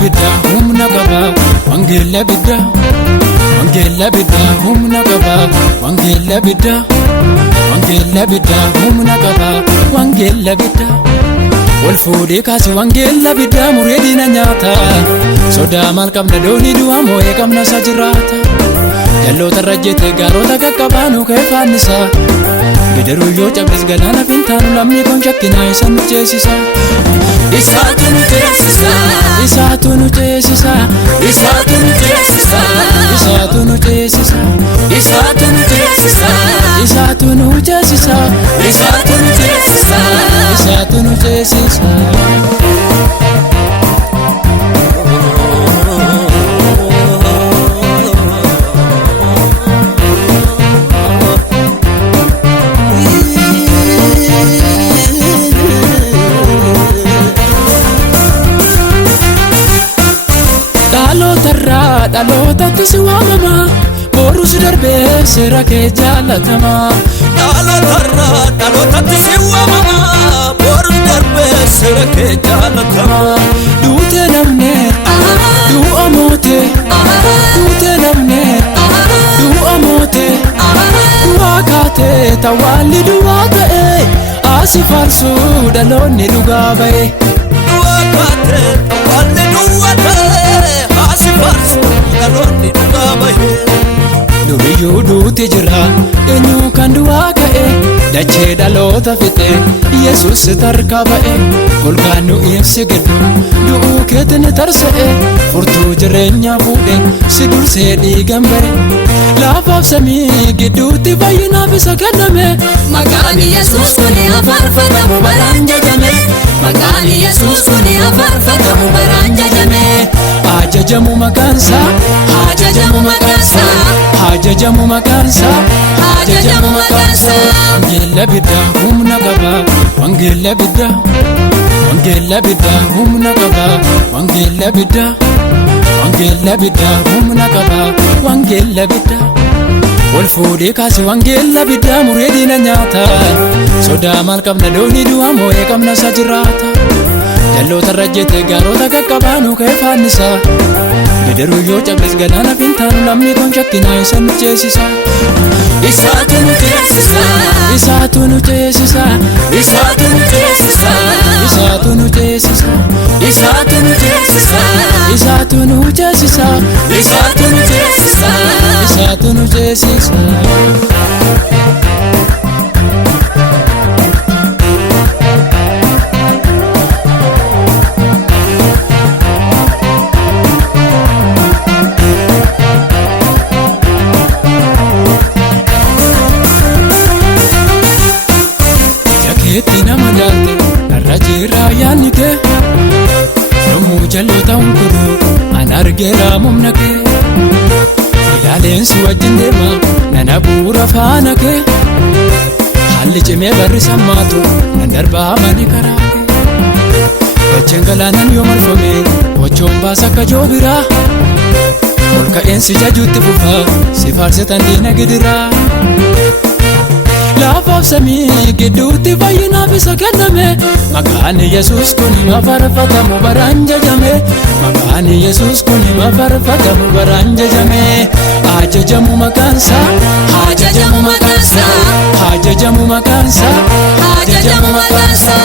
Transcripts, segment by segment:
bidda humna qaba wangeela bidda humna qaba wangeela bidda humna qaba wangeela bidda wal fuudhee kaasi wangeela bidda muree diina nyaata sodaa maal qabna doonii du'a moo'ee qabna isa jiraata jalloota rajjete gaarota qaqqabaanu keeffaannisa bidiruu yoo cabes galaana fintaanu lamni kun shakkinaa isa nu ceesisa isaatu nu ceesisa isaatu nu ceesisa isaatu nu ceesisa isaatu nu ceesisa isaatu nu ceesisa isaatu nu ceesisa isaatu nu ceesisa isaatu nu ceesisa dhalootatti si waamama boorus darbee seera kee jaalatama dhalootatti si waamama boorus darbee seera kee jaalatama duute namne du'a moote duute namne du'a moote du'a kaate tawaalli du'a ta'e asi farsuu dhaloonni dhugaa ba'e du'a kaate tawaalli du'a ta'e asi farsuu dhaloonni dhugaa ba'e duriyyuu duuti jira eenyu kan du'aa ka'e dachee dhaloota fixe Yesuus tarkaa ba'e golgaan nu ibsi giddu du'uu keetiin tarsa'e furtuu jireenyaa fuudhe si dursee dhiigan bare laafaaf samii gidduutti fayyinaaf isa kenname maqaan Yesuus kuni afaarfatamu baraan jajame maqaan Yesuus kuni afaarfatamu baraan jajame ajajamu maqaansa ajajamu maqaansa ajajamu maqaansa ajajamu maqaansa wangeela bidda humna qaba wangeela bidda humna qaba wangeela bidda humna qaba wangeela bidda wal fuudhee kaasi wangeela bidda muree diina nyaata sodaa maal qabna doonii du'a moo'ee qabna isa jiraata jalloota rajjete gaarota qaqqabaanu keeffaannisa bidiruu yoo cabes galaana fintaanu lamni kun shakkinaa isa nu ceesisa isaatu nu ceesisa isaatu nu ceesisa isaatu nu ceesisa isaatu nu ceesisa isaatu nu ceesisa isaatu nu ceesisa isaatu nu ceesisa isaatu nu ceesisa jakeetti nama laalte narra jiraa yaanni kee yommuu jalloota hunkuruu an argeera mumna kee ilaaleensi wajjin deema nana buura faana kee haalli cimee barri sammaatu nan darbaa mani karaa kee dacheen galaanan yoo marfame qochoon baasa akka joobiraa ol ka'eensi jajuutti fufaa si faarsetan diina gidiraa laafaaf samii gidduutti fayyinaaf isa kenname maqaan Yesuus kuni afaarfatamu baraan jajame maqaan Yesuus kuni afaarfatamu baraan jajame ajajamu maqaansa ajajamu maqaansa ajajamu maqaansa ajajamu maqaansa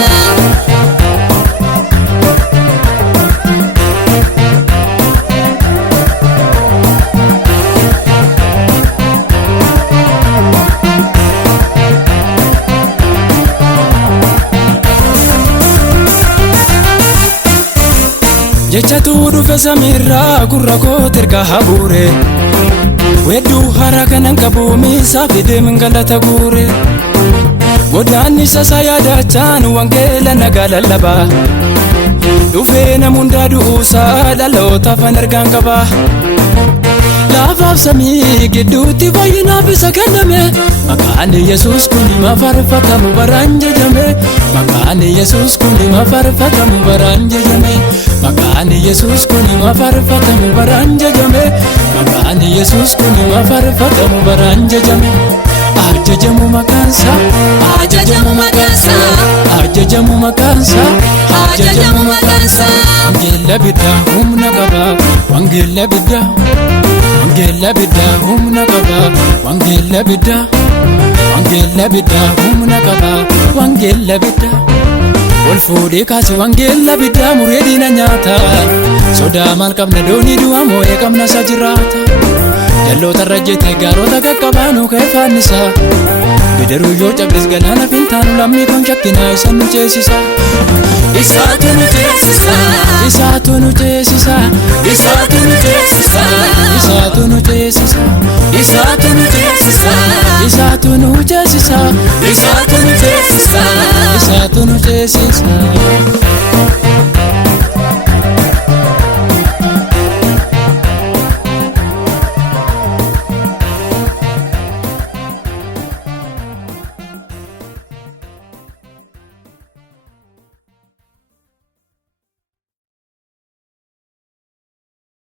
jechatu dhufe samiirraa gurra kootti erga habuure wedduu hara kanan qabu miisaa fidee galata guure godaanni sasa yaadachaan wangeela nagaa lallabaa dhufee namundaa du'uusaa dhaloota fan ergaan qaba laafaaf samii gidduutti fayyinaaf isa kenname maqaan Yesuus kuni afaarfatamu baraan jajame maqaan Yesuus kuni afaarfatamu baraan jajame maqaan Yesuus kuni afaarfatamu baraan jajame maqaan Yesuus kuni afaarfatamu baraan jajame ajajamu maqaansa ajajamu maqaansa ajajamu maqaansa ajajamu maqaansa wangeela biddaa humna qaba wangeela biddaa wangeela biddaa humna qaba wangeela biddaa wangeela biddaa humna qaba wangeela biddaa ol fuudhee kaase wangeela biddaa muree diina nyaata sodaa maal qabna doonii du'a moo'ee qabna isa jiraata jalloota rajjete gaarota qaqqabaanu keeffaannisaa bidiruu yoo cabdes galaana fintaanu lammii kun shakkinaa isa nu ceesisa isaatu nu ceesisa isaatu nu ceesisa isaatu nu ceesisa isaatu nu ceesisa isaatu nu ceesisa isaatu nu ceesisa isaatu nu ceesisa